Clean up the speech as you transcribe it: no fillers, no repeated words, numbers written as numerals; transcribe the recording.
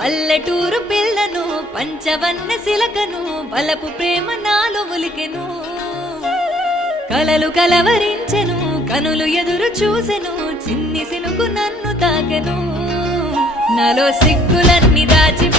పల్లెటూరు పిల్లను పంచవన్న సిలకను బలపు ప్రేమ నాలో ఉలికెను కలలు కలవరించెను కనులు ఎదురు చూసెను చిన్ని సినుకు నన్ను తాకెను నాలో సిగ్గులన్నీ దాచి